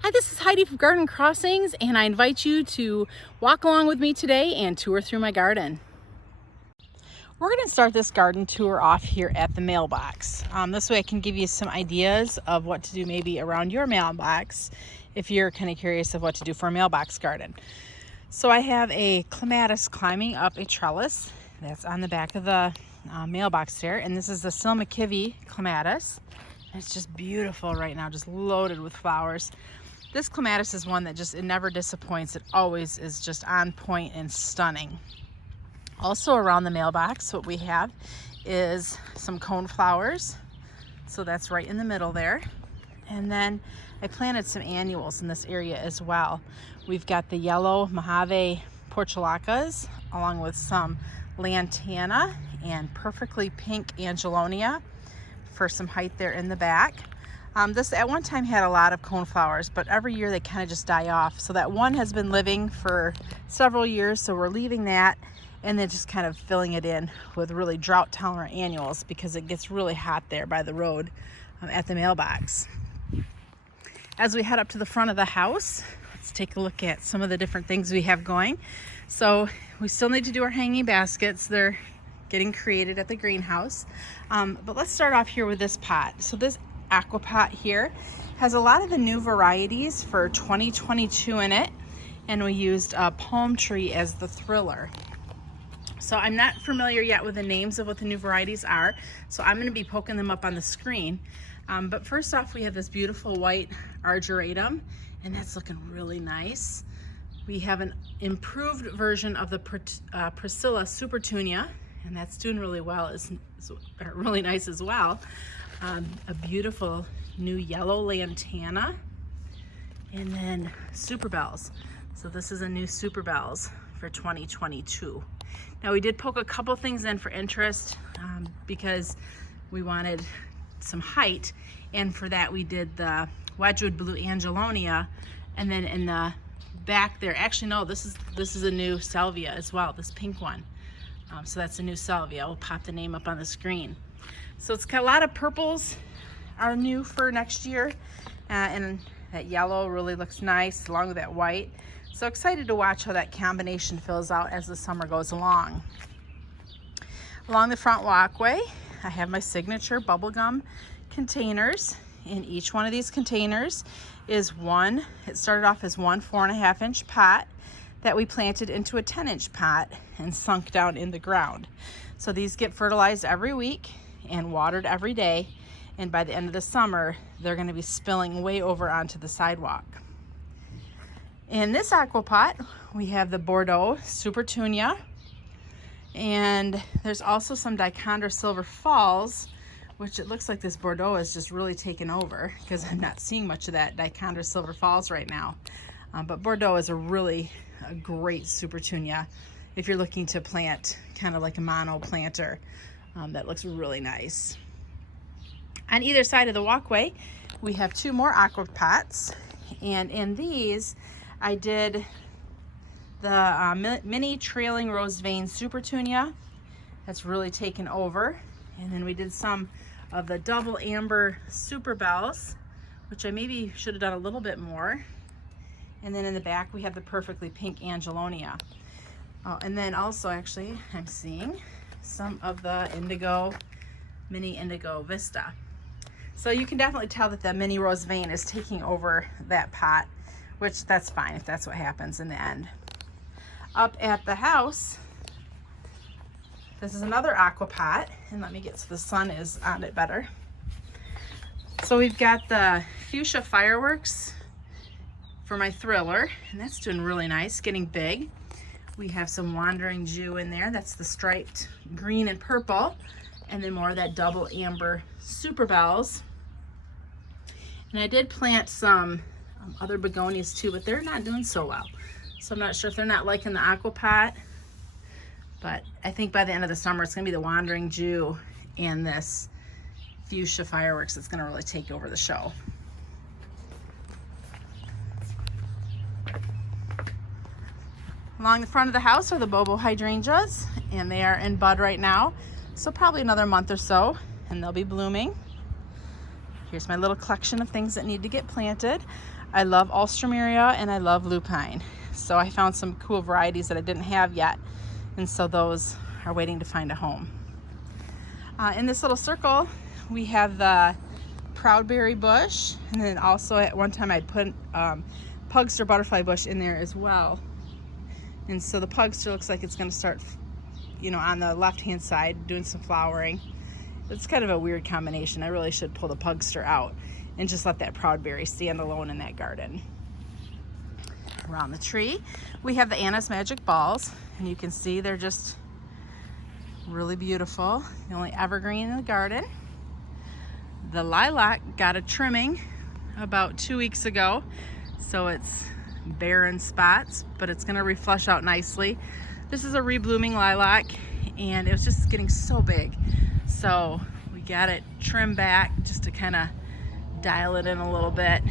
Hi, this is Heidi from Garden Crossings, and I invite you to walk along with me today and tour through my garden. We're going to start this garden tour off here at the mailbox. This way I can give you some ideas of what to do maybe around your mailbox if you're kind of curious of what to do for a mailbox garden. So I have a clematis climbing up a trellis that's on the back of the mailbox there, and this is the Silmakivi clematis. It's just beautiful right now, just loaded with flowers. This clematis is one that it never disappoints. It always is just on point and stunning. Also around the mailbox, what we have is some cone flowers. So that's right in the middle there. And then I planted some annuals in this area as well. We've got the yellow Mojave portulacas along with some lantana and perfectly pink angelonia for some height there in the back. This at one time had a lot of cone flowers, but every year they kind of just die off. So that one has been living for several years, so we're leaving that and then just kind of filling it in with really drought tolerant annuals because it gets really hot there by the road at the mailbox. As we head up to the front of the house, let's take a look at some of the different things we have going. So we still need to do our hanging baskets. They're getting created at the greenhouse. But let's start off here with this pot. So this aqua pot here has a lot of the new varieties for 2022 in it, and we used a palm tree as the thriller. So I'm not familiar yet with the names of what the new varieties are, so I'm going to be poking them up on the screen. But first off, we have this beautiful white Ageratum, and that's looking really nice. We have an improved version of the Priscilla Supertunia, and that's doing really well, really nice as well. A beautiful new yellow lantana, and then Superbells. So this is a new Superbells for 2022. Now we did poke a couple things in for interest because we wanted some height, and for that we did the Wedgwood Blue Angelonia, and then in the back there, actually no, this is a new salvia as well, this pink one. So that's a new salvia. We'll pop the name up on the screen. So it's got a lot of purples are new for next year, and that yellow really looks nice along with that white. So excited to watch how that combination fills out as the summer goes along. Along the front walkway, I have my signature bubblegum containers. In each one of these containers is one, it started off as one 4.5 inch pot that we planted into a 10-inch pot and sunk down in the ground. So these get fertilized every week and watered every day, and by the end of the summer they're going to be spilling way over onto the sidewalk. In this aqua pot we have the Bordeaux Supertunia, and there's also some Dichondra Silver Falls, which it looks like this Bordeaux is just really taken over because I'm not seeing much of that Dichondra Silver Falls right now. But Bordeaux is a great Supertunia if you're looking to plant kind of like a mono planter. That looks really nice. On either side of the walkway we have two more aqua pots, and in these I did the mini trailing rose vein Supertunia that's really taken over, and then we did some of the double amber Superbells, which I maybe should have done a little bit more. And then in the back we have the perfectly pink Angelonia. And then also actually I'm seeing some of the indigo, mini indigo Vista. So you can definitely tell that the mini rose vein is taking over that pot, which that's fine if that's what happens in the end. Up at the house, this is another aqua pot, and let me get so the sun is on it better. So we've got the fuchsia fireworks for my thriller, and that's doing really nice, getting big. We have some wandering Jew in there, that's the striped green and purple, and then more of that double amber Superbells. And I did plant some other begonias too, but they're not doing so well. So I'm not sure if they're not liking the aqua pot, but I think by the end of the summer it's gonna be the wandering Jew and this fuchsia fireworks that's gonna really take over the show. Along the front of the house are the Bobo hydrangeas, and they are in bud right now. So probably another month or so and they'll be blooming. Here's my little collection of things that need to get planted. I love Alstroemeria and I love lupine. So I found some cool varieties that I didn't have yet. And so those are waiting to find a home. In this little circle, we have the proudberry bush. And then also at one time I'd put pugster butterfly bush in there as well. And so the pugster looks like it's going to start, you know, on the left-hand side doing some flowering. It's kind of a weird combination. I really should pull the pugster out and just let that proudberry stand alone in that garden. Around the tree, we have the Anna's Magic Balls, and you can see they're just really beautiful. The only evergreen in the garden. The lilac got a trimming about 2 weeks ago, so it's bare in spots, but it's going to reflush out nicely. This is a reblooming lilac, and it was just getting so big, so we got it trimmed back just to kind of dial it in a little bit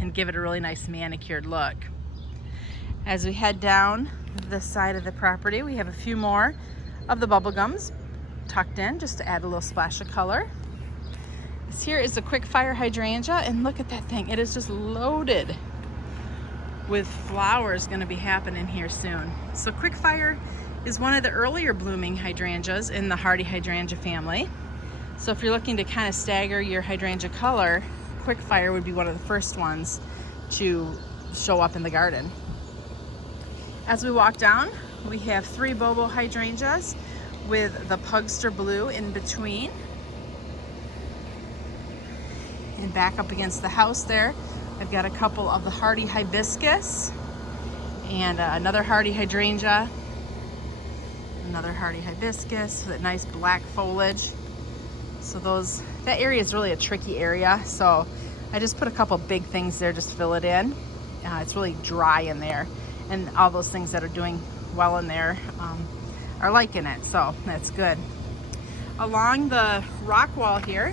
and give it a really nice manicured look. As we head down the side of the property, we have a few more of the bubblegums tucked in just to add a little splash of color. This here is a quick fire hydrangea, and look at that thing. It is just loaded with flowers going to be happening here soon. So quick fire is one of the earlier blooming hydrangeas in the hardy hydrangea family. So if you're looking to kind of stagger your hydrangea color, quick fire would be one of the first ones to show up in the garden. As we walk down, we have 3 bobo hydrangeas with the pugster blue in between. And back up against the house there, I've got a couple of the hardy hibiscus and another hardy hydrangea, another hardy hibiscus with that nice black foliage. So that area is really a tricky area, so I just put a couple big things there just to fill it in. It's really dry in there, and all those things that are doing well in there are liking it, so that's good. Along the rock wall here,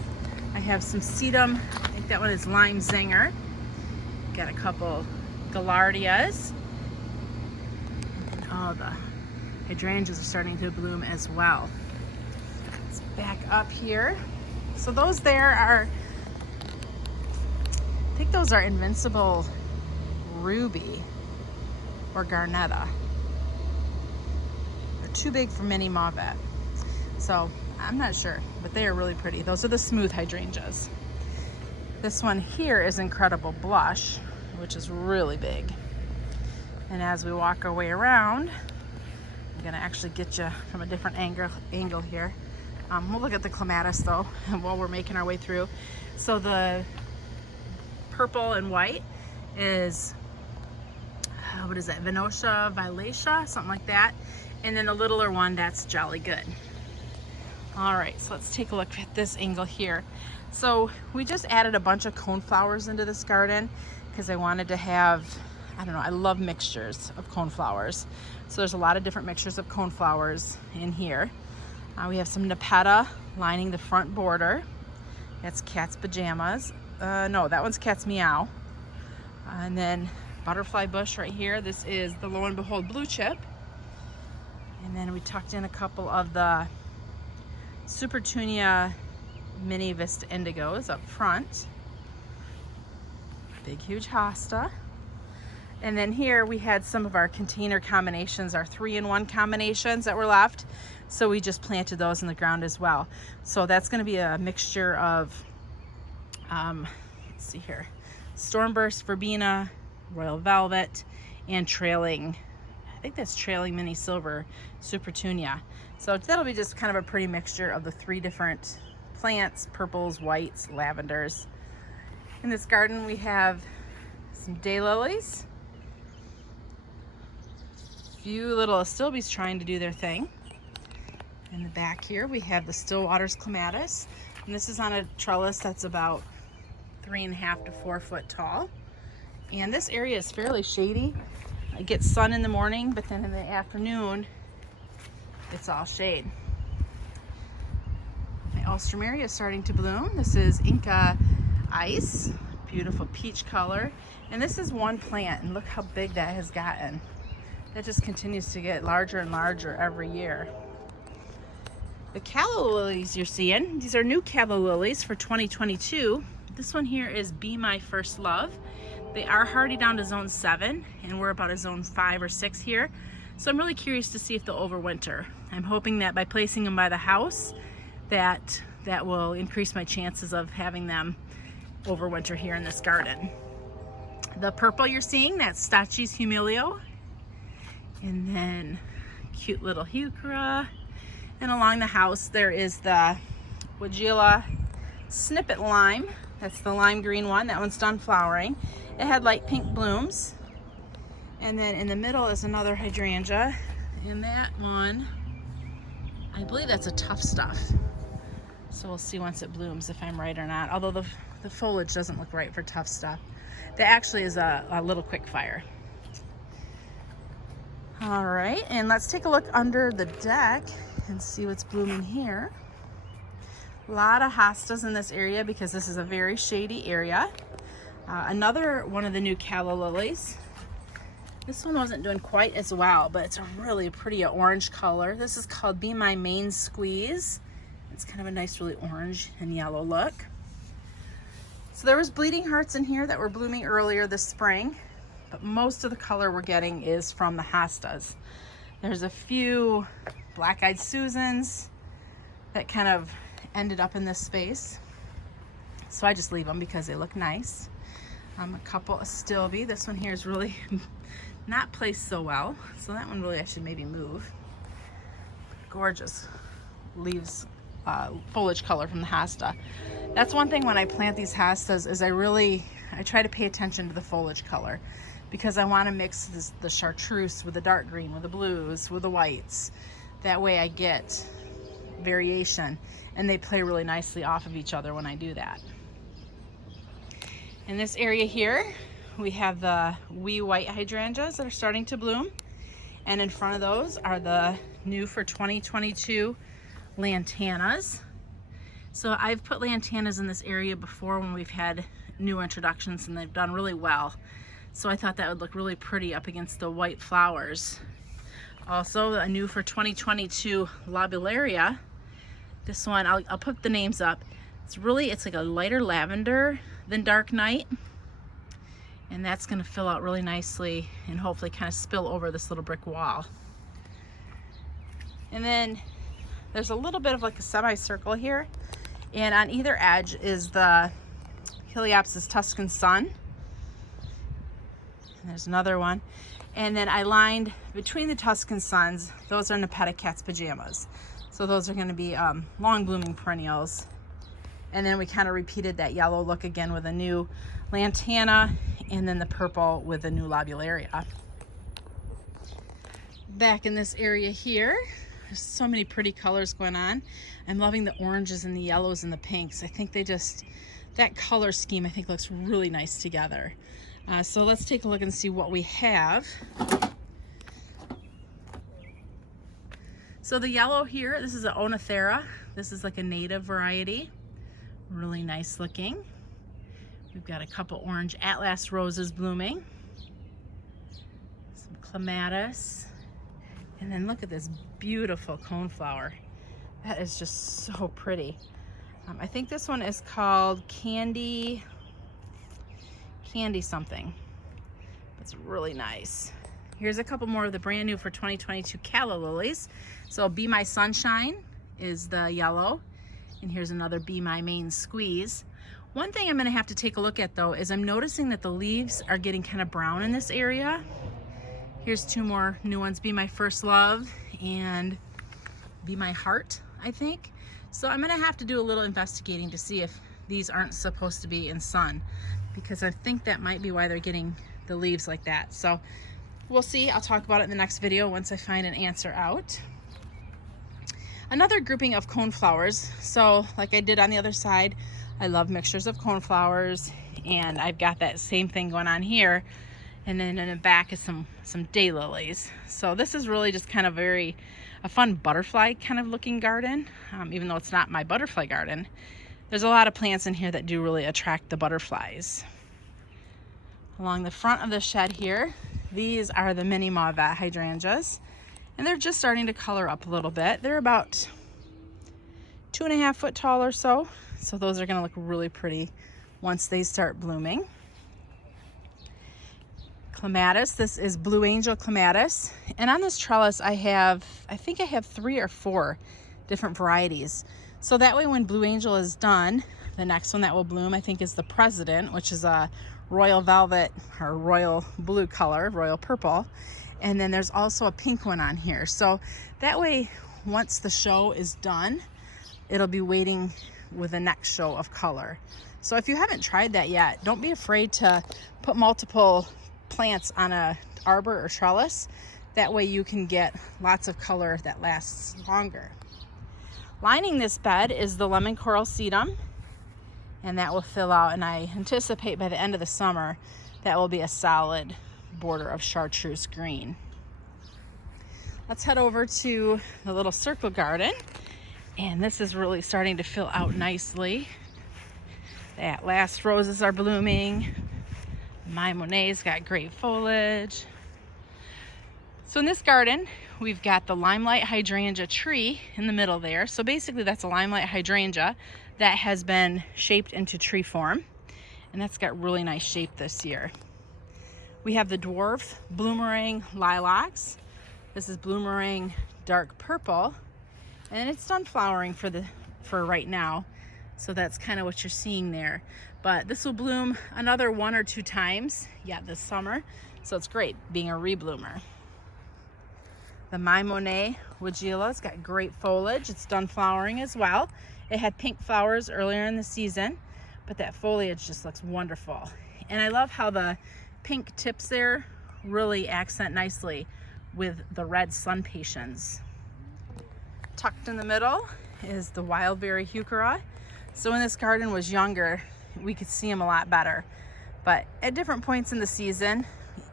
I have some sedum. I think that one is lime zinger. Got a couple gaillardias. Oh, the hydrangeas are starting to bloom as well. Let's back up here. So those there are, I think those are Invincible Ruby or Garnetta. They're too big for Mini Mauvette. So I'm not sure, but they are really pretty. Those are the smooth hydrangeas. This one here is Incredible Blush, which is really big. And as we walk our way around, I'm gonna actually get you from a different angle here. We'll look at the clematis though while we're making our way through. So the purple and white is, what is that, Venetia violacea, something like that. And then the littler one, that's Jolly Good. All right, so let's take a look at this angle here. So we just added a bunch of coneflowers into this garden because I wanted to have, I don't know, I love mixtures of coneflowers. So there's a lot of different mixtures of coneflowers in here. We have some Nepeta lining the front border. That's Cat's Pajamas. No, that one's Cat's Meow. And then butterfly bush right here. This is the Lo and Behold Blue Chip. And then we tucked in a couple of the Supertunia Mini Vista Indigos up front. Big, huge hosta. And then here we had some of our container combinations, our 3-in-1 combinations that were left. So we just planted those in the ground as well. So that's going to be a mixture of, let's see here, Stormburst Verbena, Royal Velvet, and Trailing, I think that's Trailing Mini Silver Supertunia. So that'll be just kind of a pretty mixture of the 3 different plants, purples, whites, lavenders. In this garden we have some daylilies, a few little astilbes trying to do their thing. In the back here we have the Stillwater's clematis, and this is on a trellis that's about 3.5 to 4 foot tall. And this area is fairly shady. I get sun in the morning, but then in the afternoon it's all shade. My Alstroemeria is starting to bloom. This is Inca Ice, beautiful peach color. And this is one plant, and look how big that has gotten. That just continues to get larger and larger every year. The calla lilies you're seeing, these are new calla lilies for 2022. This one here is Be My First Love. They are hardy down to zone 7, and we're about a zone 5 or 6 here. So I'm really curious to see if they'll overwinter. I'm hoping that by placing them by the house, that will increase my chances of having them overwinter here in this garden. The purple you're seeing, that's Stachy's Humilio. And then cute little heuchera. And along the house there is the Weigela Snippet Lime. That's the lime green one. That one's done flowering. It had light pink blooms. And then in the middle is another hydrangea. And that one, I believe that's a Tough Stuff. So we'll see once it blooms if I'm right or not. Although the foliage doesn't look right for Tough Stuff. That actually is a little quick fire. All right, and let's take a look under the deck and see what's blooming here. A lot of hostas in this area because this is a very shady area. Another one of the new calla lilies. This one wasn't doing quite as well, but it's a really pretty orange color. This is called Be My Main Squeeze. It's kind of a nice, really orange and yellow look. So there was bleeding hearts in here that were blooming earlier this spring, but most of the color we're getting is from the hostas. There's a few black-eyed Susans that kind of ended up in this space. So I just leave them because they look nice. A couple of Stilby. This one here is really not placed so well. So that one really I should maybe move. Gorgeous leaves, foliage color from the hosta. That's one thing when I plant these hostas is I try to pay attention to the foliage color because I want to mix the chartreuse with the dark green, with the blues, with the whites. That way I get variation and they play really nicely off of each other when I do that. In this area here, we have the wee white hydrangeas that are starting to bloom. And in front of those are the new for 2022 lantanas. So I've put lantanas in this area before when we've had new introductions and they've done really well. So I thought that would look really pretty up against the white flowers. Also a new for 2022 Lobularia. This one, I'll put the names up. It's like a lighter lavender than Dark Night. And that's gonna fill out really nicely and hopefully kind of spill over this little brick wall. And then there's a little bit of like a semicircle here. And on either edge is the Heliopsis Tuscan Sun. And there's another one. And then I lined between the Tuscan Suns, those are Nepeta Cat's Pajamas. So those are gonna be long blooming perennials. And then we kind of repeated that yellow look again with a new lantana and then the purple with the new Lobularia. Back in this area here, there's so many pretty colors going on. I'm loving the oranges and the yellows and the pinks. I think that color scheme I think looks really nice together. So let's take a look and see what we have. So the yellow here, this is an Oenothera. This is like a native variety. Really nice looking. We've got a couple orange Atlas roses blooming. Some clematis. And then look at this beautiful coneflower. That is just so pretty. I think this one is called Candy something. It's really nice. Here's a couple more of the brand new for 2022 calla lilies. So Be My Sunshine is the yellow. And here's another Be My Main Squeeze. One thing I'm gonna have to take a look at though is I'm noticing that the leaves are getting kind of brown in this area. Here's two more new ones, Be My First Love and Be My Heart, I think. So I'm gonna have to do a little investigating to see if these aren't supposed to be in sun, because I think that might be why they're getting the leaves like that. So we'll see. I'll talk about it in the next video once I find an answer out. Another grouping of coneflowers. So like I did on the other side, I love mixtures of coneflowers, and I've got that same thing going on here. And then in the back is some daylilies. So this is really just kind of a fun butterfly kind of looking garden, even though it's not my butterfly garden. There's a lot of plants in here that do really attract the butterflies. Along the front of the shed here, these are the mini Mauvet hydrangeas, and they're just starting to color up a little bit. They're about 2.5 foot tall or so. So those are gonna look really pretty once they start blooming. clematis. This is Blue Angel clematis. And on this trellis I think I have 3 or 4 different varieties. So that way when Blue Angel is done, the next one that will bloom I think is the President, which is a royal velvet or royal blue color, royal purple. And then there's also a pink one on here. So that way, once the show is done, it'll be waiting with the next show of color. So if you haven't tried that yet, don't be afraid to put multiple plants on a arbor or trellis. That way you can get lots of color that lasts longer. Lining this bed is the lemon coral sedum, and that will fill out, and I anticipate by the end of the summer that will be a solid border of chartreuse green. Let's head over to the little circle garden, and this is really starting to fill out nicely. The Atlas roses are blooming. My Monet's got great foliage. So in this garden, we've got the limelight hydrangea tree in the middle there. So basically that's a limelight hydrangea that has been shaped into tree form, and that's got really nice shape this year. We have the dwarf bloomerang lilacs. This is bloomerang dark purple, and it's done flowering for right now. So that's kind of what you're seeing there. But this will bloom another 1 or 2 times yet this summer. So it's great being a rebloomer. The My Monet Weigela, got great foliage. It's done flowering as well. It had pink flowers earlier in the season, but that foliage just looks wonderful. And I love how the pink tips there really accent nicely with the red sun patiens. Tucked in the middle is the wildberry heuchera. So when this garden was younger, we could see them a lot better. But at different points in the season,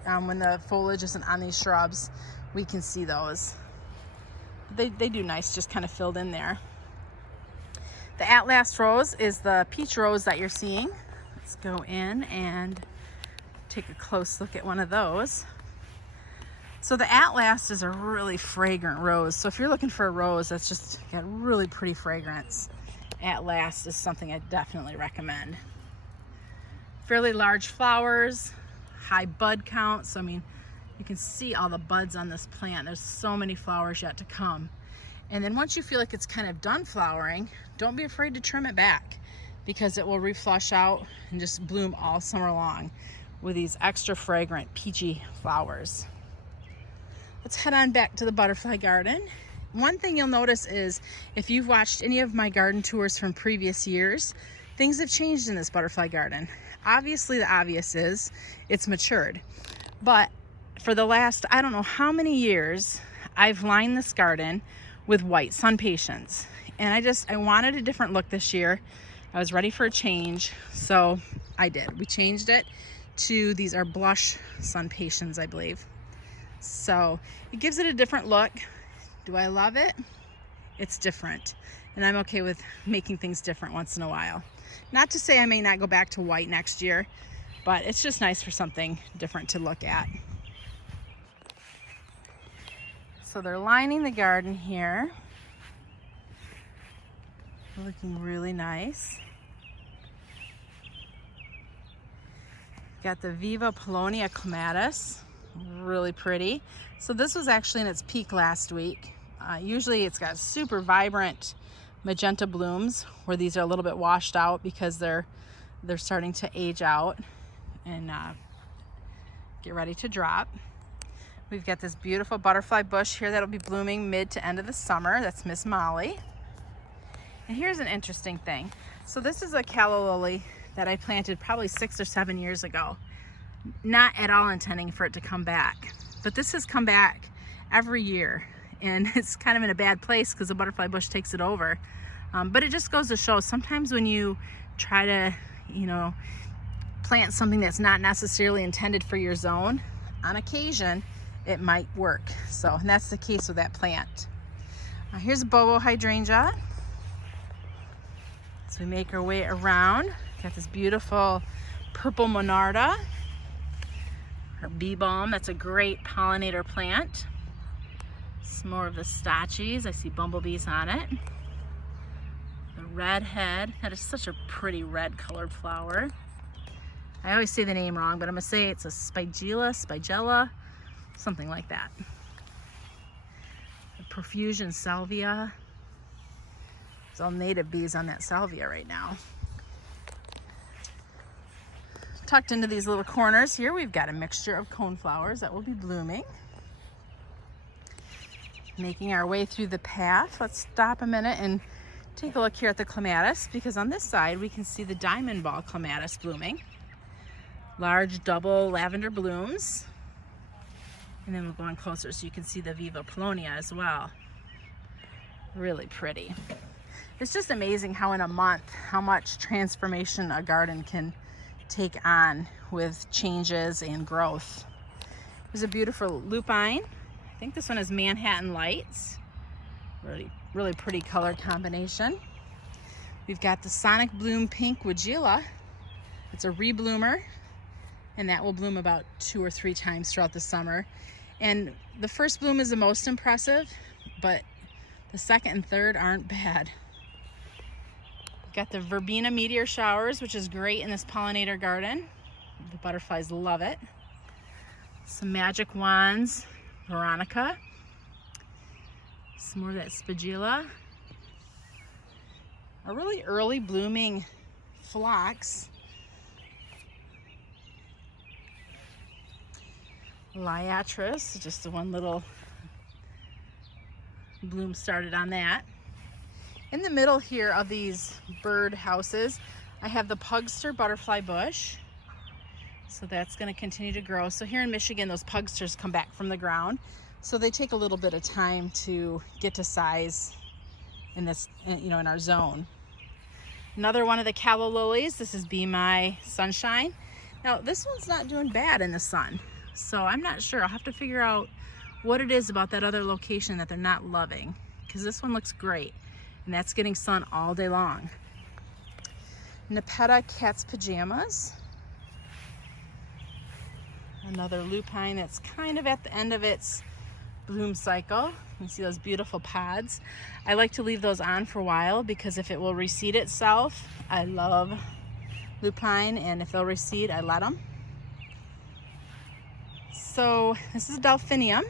when the foliage isn't on these shrubs, we can see those. They do nice, just kind of filled in there. The Atlas rose is the peach rose that you're seeing. Let's go in and take a close look at one of those. So the Atlas is a really fragrant rose. So if you're looking for a rose that's just got really pretty fragrance, Atlas is something I definitely recommend. Fairly large flowers, high bud count. So I mean, you can see all the buds on this plant. There's so many flowers yet to come. And then once you feel like it's kind of done flowering, don't be afraid to trim it back, because it will reflush out and just bloom all summer long with these extra fragrant peachy flowers. Let's head on back to the butterfly garden. One thing you'll notice is if you've watched any of my garden tours from previous years, things have changed in this butterfly garden. Obviously, the obvious is it's matured. But for the last, I don't know how many years, I've lined this garden with white sun patiens. And I wanted a different look this year. I was ready for a change, so I did. We changed it to, these are blush sun patiens, I believe. So it gives it a different look. Do I love it? It's different, and I'm okay with making things different once in a while. Not to say I may not go back to white next year, but it's just nice for something different to look at. So they're lining the garden here. Looking really nice. Got the Viva Polonia clematis, really pretty. So this was actually in its peak last week. Usually it's got super vibrant magenta blooms, where these are a little bit washed out because they're starting to age out and get ready to drop. We've got this beautiful butterfly bush here that'll be blooming mid to end of the summer. That's Miss Molly. And here's an interesting thing. So this is a calla lily that I planted probably 6 or 7 years ago. Not at all intending for it to come back. But this has come back every year, and it's kind of in a bad place because the butterfly bush takes it over. But it just goes to show, sometimes when you try to, plant something that's not necessarily intended for your zone, on occasion, it might work. So, and that's the case with that plant. Here's a bobo hydrangea. So we make our way around. Got this beautiful purple monarda, or bee balm. That's a great pollinator plant. Some more of the stachys. I see bumblebees on it. The redhead. That is such a pretty red colored flower. I always say the name wrong, but I'm gonna say it's a spigella, something like that. The Profusion salvia. There's all native bees on that salvia right now. Tucked into these little corners here, we've got a mixture of coneflowers that will be blooming. Making our way through the path, let's stop a minute and take a look here at the clematis, because on this side we can see the diamond ball clematis blooming. Large double lavender blooms. And then we'll go on closer so you can see the Viva Polonia as well. Really pretty. It's just amazing how in a month, how much transformation a garden can take on with changes and growth. There's a beautiful lupine. I think this one is Manhattan Lights. Really pretty color combination. We've got the Sonic Bloom Pink Weigela. It's a rebloomer, and that will bloom about 2 or 3 times throughout the summer. And the first bloom is the most impressive, but the second and third aren't bad. We've got the Verbena Meteor Showers, which is great in this pollinator garden. The butterflies love it. Some Magic Wands, Veronica. Some more of that Spigilla. A really early blooming phlox. Liatris, just the one little bloom started on that. In the middle here of these bird houses, I have the Pugster butterfly bush. So that's going to continue to grow. So here in Michigan, those pugsters come back from the ground. So they take a little bit of time to get to size in this, in our zone. Another one of the calla lilies. This is Be My Sunshine. Now this one's not doing bad in the sun. So I'm not sure. I'll have to figure out what it is about that other location that they're not loving, because this one looks great and that's getting sun all day long. Nepeta Cat's Pajamas. Another lupine that's kind of at the end of its bloom cycle. You see those beautiful pods. I like to leave those on for a while because if it will reseed itself, I love lupine, and if they'll reseed, I let them. So this is Delphinium,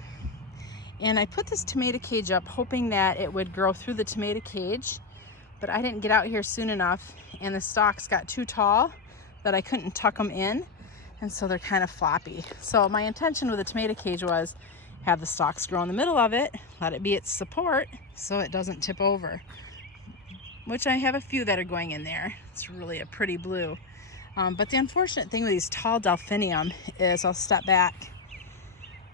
and I put this tomato cage up hoping that it would grow through the tomato cage, but I didn't get out here soon enough and the stalks got too tall that I couldn't tuck them in, and so they're kind of floppy. So my intention with the tomato cage was have the stalks grow in the middle of it, let it be its support so it doesn't tip over, which I have a few that are going in there. It's really a pretty blue. But the unfortunate thing with these tall Delphinium is, I'll step back,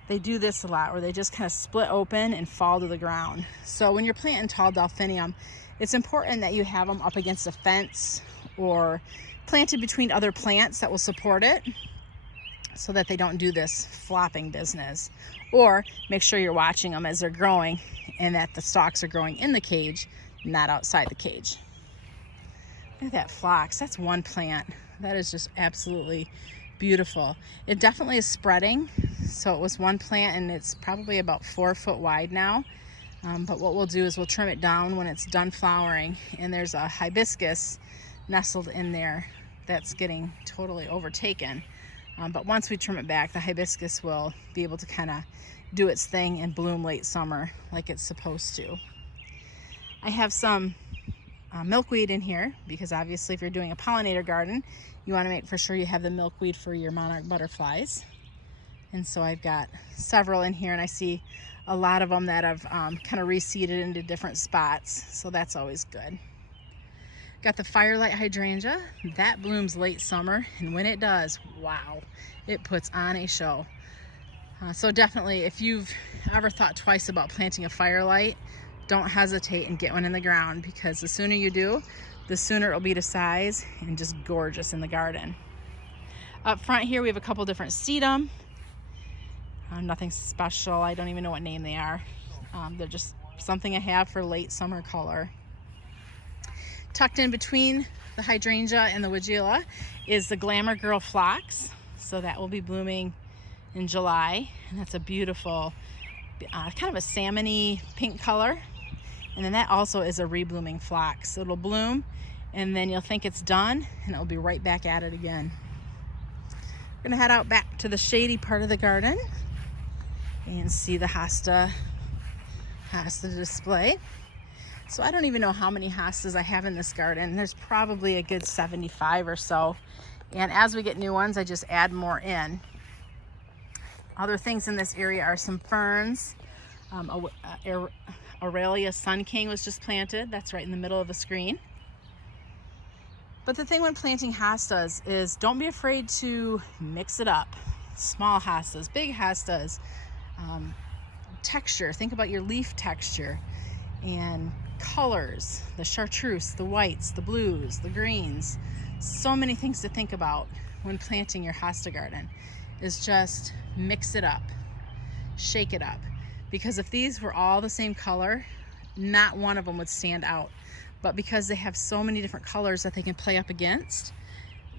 they do this a lot where they just kind of split open and fall to the ground. So when you're planting tall Delphinium, it's important that you have them up against a fence or planted between other plants that will support it so that they don't do this flopping business. Or make sure you're watching them as they're growing and that the stalks are growing in the cage, not outside the cage. Look at that phlox. That's one plant. That is just absolutely beautiful. It definitely is spreading. So it was one plant and it's probably about 4 foot wide now. But what we'll do is we'll trim it down when it's done flowering. And there's a hibiscus nestled in there that's getting totally overtaken. But once we trim it back, the hibiscus will be able to kind of do its thing and bloom late summer like it's supposed to. I have some milkweed in here because obviously if you're doing a pollinator garden, you want to make for sure you have the milkweed for your monarch butterflies. And so I've got several in here, and I see a lot of them that have kind of reseeded into different spots, so that's always good. Got the Firelight Hydrangea. That blooms late summer, and when it does, wow, it puts on a show. So definitely, if you've ever thought twice about planting a Firelight, don't hesitate and get one in the ground, because the sooner you do, the sooner it'll be to size and just gorgeous in the garden. Up front here, we have a couple different sedum. Nothing special. I don't even know what name they are. They're just something I have for late summer color. Tucked in between the hydrangea and the weigela is the Glamour Girl Phlox. So that will be blooming in July, and that's a beautiful kind of a salmon-y pink color. And then that also is a reblooming phlox. So it'll bloom and then you'll think it's done and it'll be right back at it again. gonna head out back to the shady part of the garden and see the hosta display. So I don't even know how many hostas I have in this garden. There's probably a good 75 or so. And as we get new ones, I just add more in. Other things in this area are some ferns. Aurelia Sun King was just planted. That's right in the middle of the screen. But the thing when planting hostas is don't be afraid to mix it up. Small hostas, big hostas, texture. Think about your leaf texture and colors, the chartreuse, the whites, the blues, the greens. So many things to think about when planting your hosta garden is just mix it up, shake it up. Because if these were all the same color, not one of them would stand out. But because they have so many different colors that they can play up against,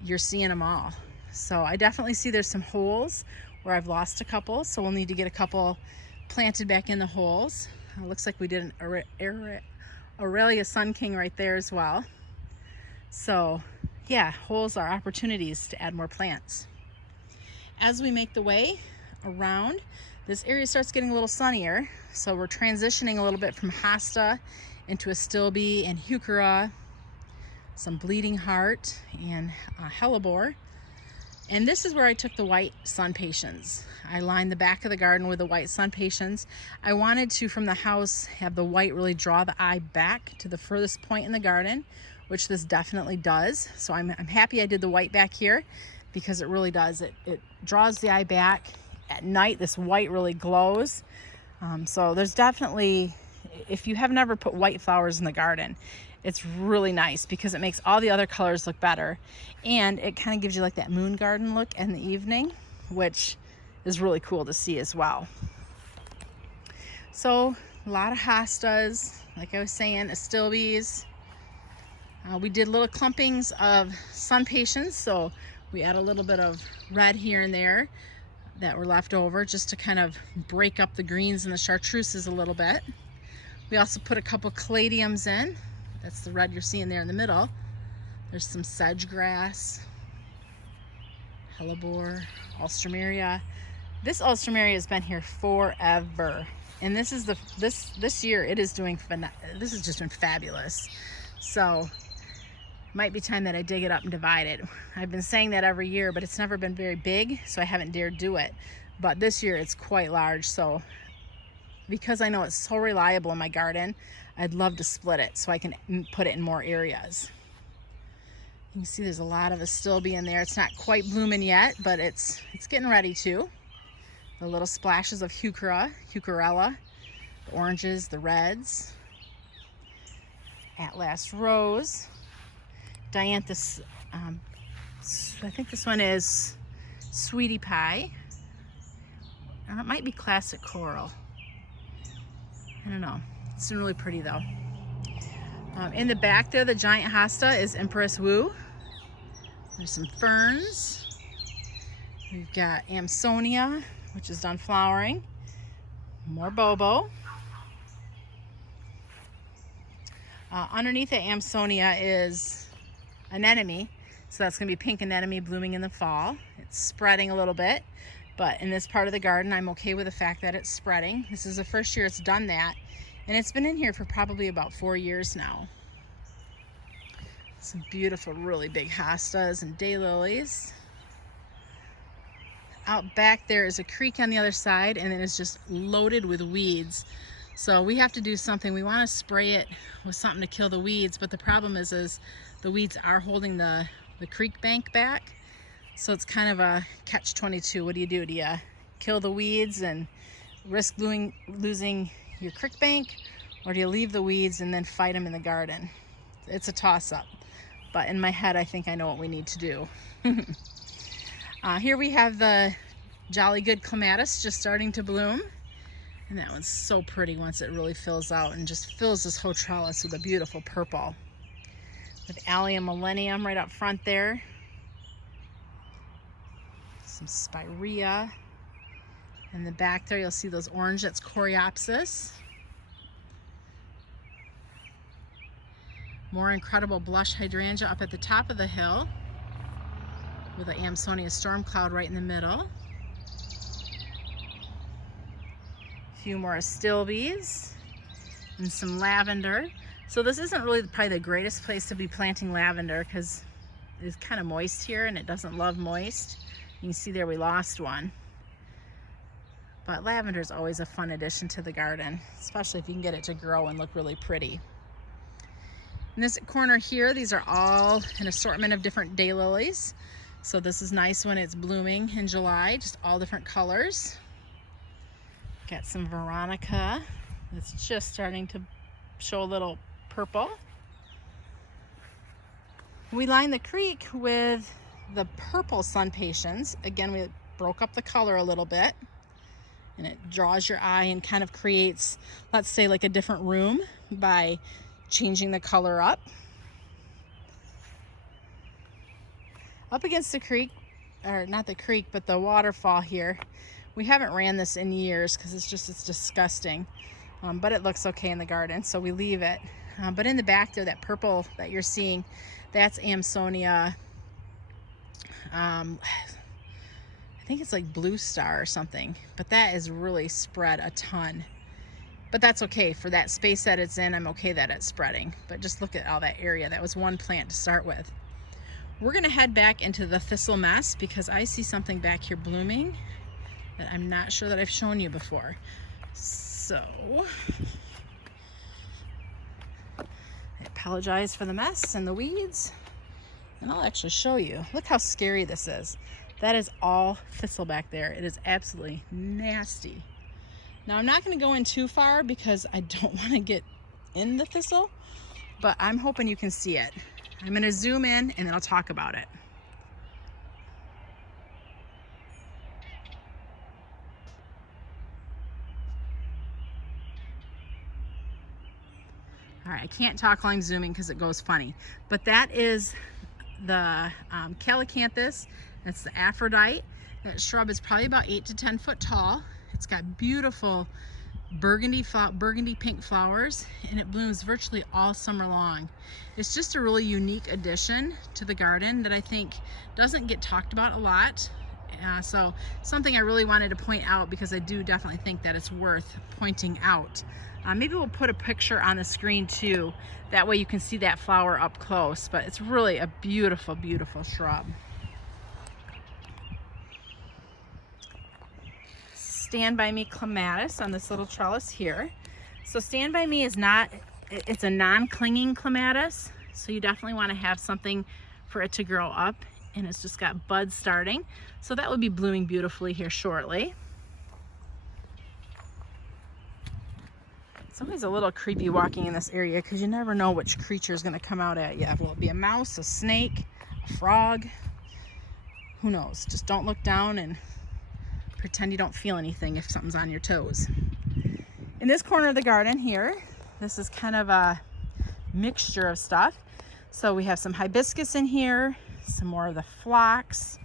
you're seeing them all. So I definitely see there's some holes where I've lost a couple, so we'll need to get a couple planted back in the holes. Looks like we did an Aurelia Sun King right there as well. So yeah, holes are opportunities to add more plants. As we make the way around, this area starts getting a little sunnier. So we're transitioning a little bit from hosta into astilbe and heuchera, some bleeding heart and hellebore. And this is where I took the white sun patiens. I lined the back of the garden with the white sun patiens. I wanted to, from the house, have the white really draw the eye back to the furthest point in the garden, which this definitely does. So I'm happy I did the white back here because it really does. It draws the eye back. At night, this white really glows. So there's definitely, if you have never put white flowers in the garden, it's really nice because it makes all the other colors look better. And it kind of gives you like that moon garden look in the evening, which is really cool to see as well. So a lot of hostas, like I was saying, astilbes. We did little clumpings of sun patiens, so we add a little bit of red here and there that were left over just to kind of break up the greens and the chartreuses a little bit. We also put a couple caladiums in. That's the red you're seeing there in the middle. There's some sedge grass, hellebore, alstroemeria. This alstroemeria has been here forever, and this is this year it is doing. This has just been fabulous. So might be time that I dig it up and divide it. I've been saying that every year, but it's never been very big, so I haven't dared do it. But this year it's quite large, so because I know it's so reliable in my garden, I'd love to split it so I can put it in more areas. You can see there's a lot of astilbe in there. It's not quite blooming yet, but it's getting ready to. The little splashes of heucherella, the oranges, the reds, at last rose, dianthus. I think this one is sweetie pie. Or it might be classic coral. I don't know. It's really pretty though. In the back there, the giant hosta is Empress Wu. There's some ferns. We've got Amsonia, which is done flowering. More bobo. Underneath the Amsonia is anemone. So that's going to be pink anemone blooming in the fall. It's spreading a little bit, but in this part of the garden, I'm okay with the fact that it's spreading. This is the first year it's done that, and it's been in here for probably about 4 years now. Some beautiful, really big hostas and daylilies. Out back there is a creek on the other side, and it is just loaded with weeds. So we have to do something. We want to spray it with something to kill the weeds, but the problem is the weeds are holding the creek bank back. So it's kind of a catch-22. What do? Do you kill the weeds and risk losing your creek bank, or do you leave the weeds and then fight them in the garden? It's a toss-up, but in my head I think I know what we need to do. Here we have the Jolly Good Clematis just starting to bloom, and that one's so pretty once it really fills out and just fills this whole trellis with a beautiful purple. With Allium Millennium right up front there. Some spirea. In the back there you'll see those orange, that's Coreopsis. More incredible blush hydrangea up at the top of the hill. with an Amsonia storm cloud right in the middle. A few more astilbes and some lavender. So this isn't really probably the greatest place to be planting lavender because it's kind of moist here and it doesn't love moist. You can see there we lost one. But lavender is always a fun addition to the garden, especially if you can get it to grow and look really pretty. In this corner here, these are all an assortment of different daylilies. So this is nice when it's blooming in July, just all different colors. Got some Veronica that's just starting to show a little purple. We line the creek with the purple sun patience. Again, we broke up the color a little bit and it draws your eye and kind of creates, let's say, like a different room by changing the color up. Up against the creek, or not the creek, but the waterfall here. We haven't ran this in years because it's disgusting. But it looks okay in the garden, so we leave it. But in the back there, that purple that you're seeing, that's Amsonia. I think it's like Blue Star or something, but that is really spread a ton. But that's okay for that space that it's in. I'm okay that it's spreading, but just look at all that area. That was one plant to start with. We're gonna head back into the thistle mess because I see something back here blooming that I'm not sure that I've shown you before. So I apologize for the mess and the weeds, and I'll actually show you. Look how scary this is. That is all thistle back there. It is absolutely nasty. Now I'm not going to go in too far because I don't want to get in the thistle, but I'm hoping you can see it. I'm going to zoom in and then I'll talk about it. All right, I can't talk while I'm zooming because it goes funny, but that is the Calycanthus. That's the Aphrodite. That shrub is probably about 8 to 10 foot tall. It's got beautiful burgundy pink flowers, and it blooms virtually all summer long. It's just a really unique addition to the garden that I think doesn't get talked about a lot. So something I really wanted to point out because I do definitely think that it's worth pointing out. Maybe we'll put a picture on the screen too. That way you can see that flower up close, but it's really a beautiful, beautiful shrub. Stand By Me clematis on this little trellis here. So Stand By Me is not, it's a non-clinging clematis, so you definitely want to have something for it to grow up, and it's just got buds starting, so that will be blooming beautifully here shortly. It's always a little creepy walking in this area because you never know which creature is going to come out at you. Will it be a mouse, a snake, a frog? Who knows? Just don't look down and pretend you don't feel anything if something's on your toes. In this corner of the garden here, this is kind of a mixture of stuff. So we have some hibiscus in here, some more of the phlox.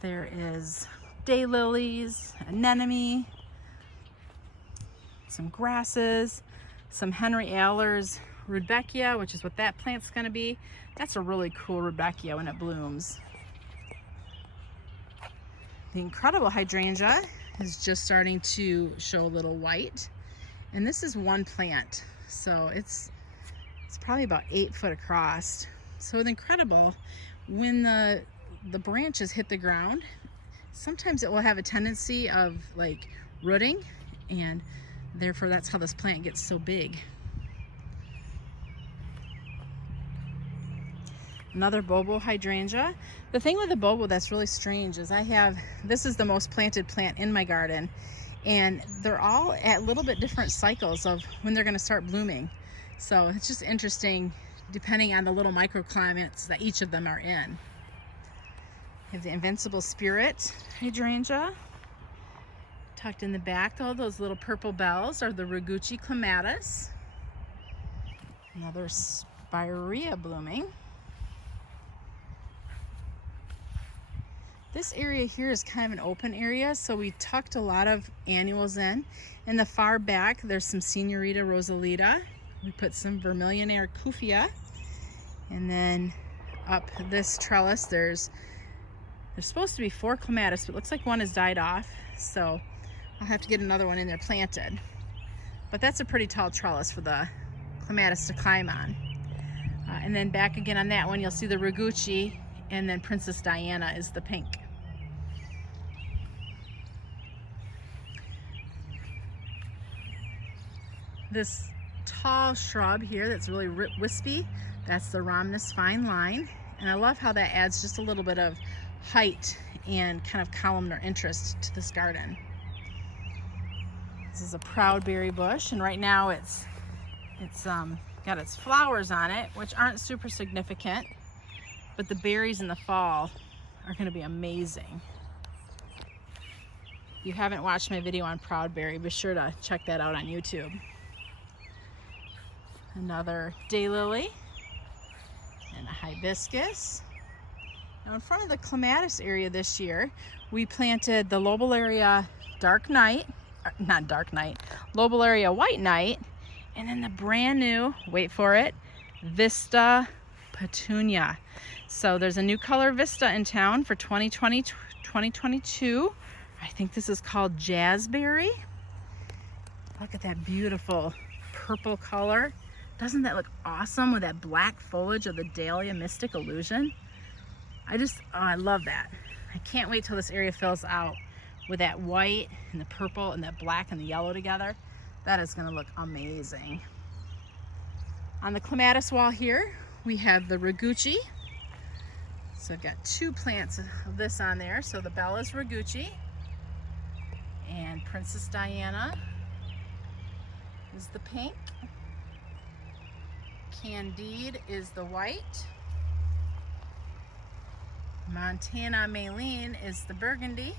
There is daylilies, anemone, some grasses, some Henry Ayler's rudbeckia, which is what that plant's going to be. That's a really cool rudbeckia when it blooms. The incredible hydrangea is just starting to show a little white, and this is one plant, so it's probably about 8 foot across. So with incredible, when the branches hit the ground, sometimes it will have a tendency of like rooting, and therefore that's how this plant gets so big. Another Bobo hydrangea. The thing with the Bobo that's really strange is this is the most planted plant in my garden, and they're all at little bit different cycles of when they're going to start blooming. So it's just interesting depending on the little microclimates that each of them are in. You have the Invincible Spirit hydrangea. Tucked in the back, all those little purple bells are the Raguchi clematis. Another Spirea blooming. This area here is kind of an open area, so we tucked a lot of annuals in. In the far back, there's some Senorita Rosalita. We put some Vermillionaire Kufia. And then up this trellis, there's There's supposed to be 4 clematis, but it looks like one has died off. So I'll have to get another one in there planted. But that's a pretty tall trellis for the clematis to climb on. And then back again on that one, you'll see the Rigucci, and then Princess Diana is the pink. This tall shrub here that's really wispy, that's the Rhamnus fine line. And I love how that adds just a little bit of height and kind of columnar interest to this garden. This is a proudberry bush, and right now it's got its flowers on it, which aren't super significant, but the berries in the fall are going to be amazing. If you haven't watched my video on proudberry, be sure to check that out on YouTube. Another daylily and a hibiscus. Now in front of the clematis area this year, we planted the Lobellaria Lobellaria White Knight, and then the brand new, wait for it, Vista Petunia. So there's a new color Vista in town for 2020, 2022. I think this is called Jazzberry. Look at that beautiful purple color. Doesn't that look awesome with that black foliage of the Dahlia Mystic Illusion? I love that. I can't wait till this area fills out with that white and the purple and that black and the yellow together. That is going to look amazing. On the clematis wall here, we have the Rigucci. So I've got 2 plants of this on there. So the Bella's Rigucci and Princess Diana is the pink. Candide is the white. Montana Maylene is the burgundy.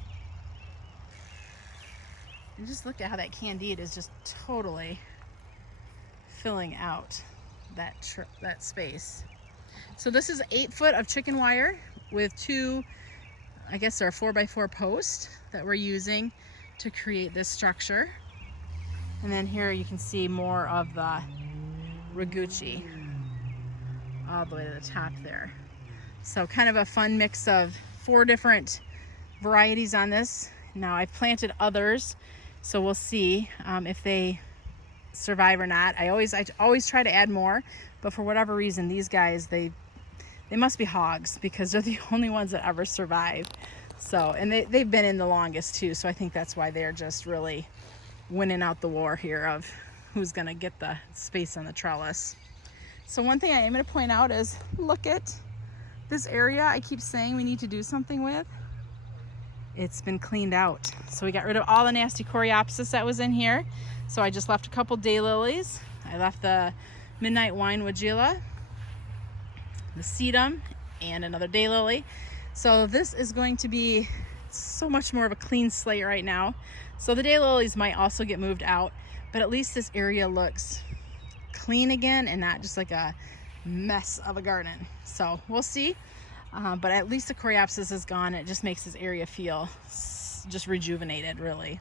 And just look at how that Candide is just totally filling out that space. So this is 8 foot of chicken wire with 2, I guess they're 4x4 posts that we're using to create this structure. And then here you can see more of the Rigucci all the way to the top there. So kind of a fun mix of 4 different varieties on this. Now I've planted others, so we'll see if they survive or not. I always try to add more, but for whatever reason, these guys, they must be hogs because they're the only ones that ever survive. So, and they've been in the longest too, so I think that's why they're just really winning out the war here of who's gonna get the space on the trellis. So one thing I am gonna point out is, look at this area I keep saying we need to do something with. It's been cleaned out. So we got rid of all the nasty coreopsis that was in here. So I just left a couple daylilies. I left the Midnight Wine Wagilla, the sedum, and another daylily. So this is going to be so much more of a clean slate right now. So the daylilies might also get moved out, but at least this area looks clean again and not just like a mess of a garden. So we'll see. But at least the coreopsis is gone. It just makes this area feel just rejuvenated, really.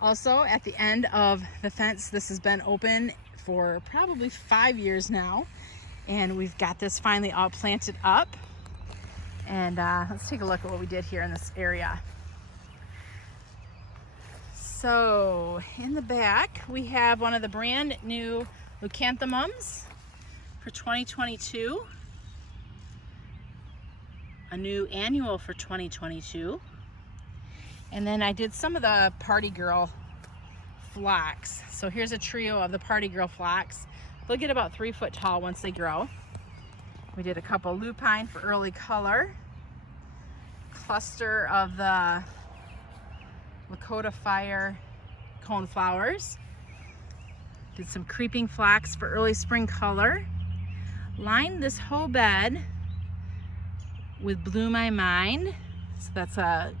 Also, at the end of the fence, this has been open for probably 5 years now. And we've got this finally all planted up. And let's take a look at what we did here in this area. So in the back, we have one of the brand new leucanthemums for 2022. A new annual for 2022. And then I did some of the Party Girl phlox. So here's a trio of the Party Girl phlox. They'll get about 3 foot tall once they grow. We did a couple lupine for early color. Cluster of the Lakota Fire coneflowers. Did some creeping phlox for early spring color. Lined this whole bed with Blue My Mind. So that's a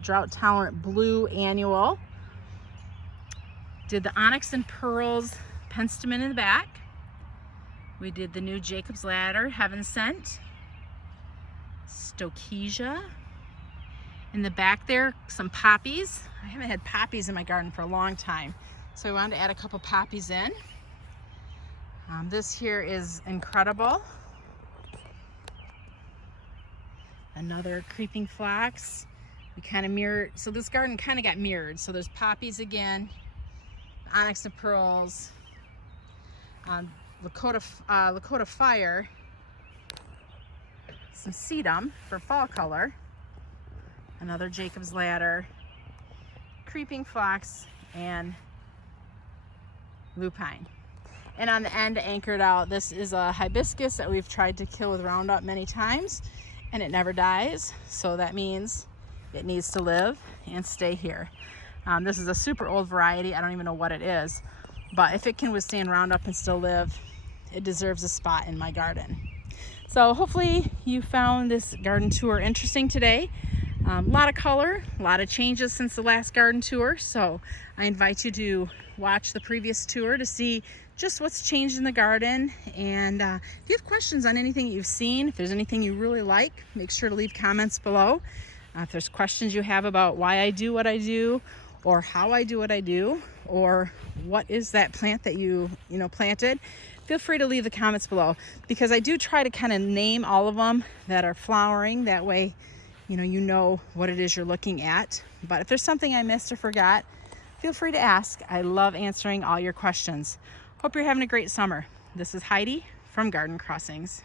drought tolerant blue annual. Did the Onyx and Pearls penstemon in the back. We did the new Jacob's Ladder Heaven Sent. Stokesia. In the back there, some poppies. I haven't had poppies in my garden for a long time, so I wanted to add a couple poppies in. This here is incredible. Another creeping phlox. We kind of mirrored, so this garden kind of got mirrored. So there's poppies again, onyx and pearls, Lakota fire, some sedum for fall color, another Jacob's ladder, creeping phlox, and lupine. And on the end, anchored out, this is a hibiscus that we've tried to kill with Roundup many times, and it never dies. So that means it needs to live and stay here. This is a super old variety. I don't even know what it is, but if it can withstand Roundup and still live, it deserves a spot in my garden. So hopefully you found this garden tour interesting today. A lot of color, a lot of changes since the last garden tour. So I invite you to watch the previous tour to see just what's changed in the garden. And if you have questions on anything you've seen, if there's anything you really like, make sure to leave comments below. If there's questions you have about why I do what I do, or how I do what I do, or what is that plant that you planted, feel free to leave the comments below, because I do try to kind of name all of them that are flowering. That way, you know what it is you're looking at. But if there's something I missed or forgot, feel free to ask. I love answering all your questions. Hope you're having a great summer. This is Heidi from Garden Crossings.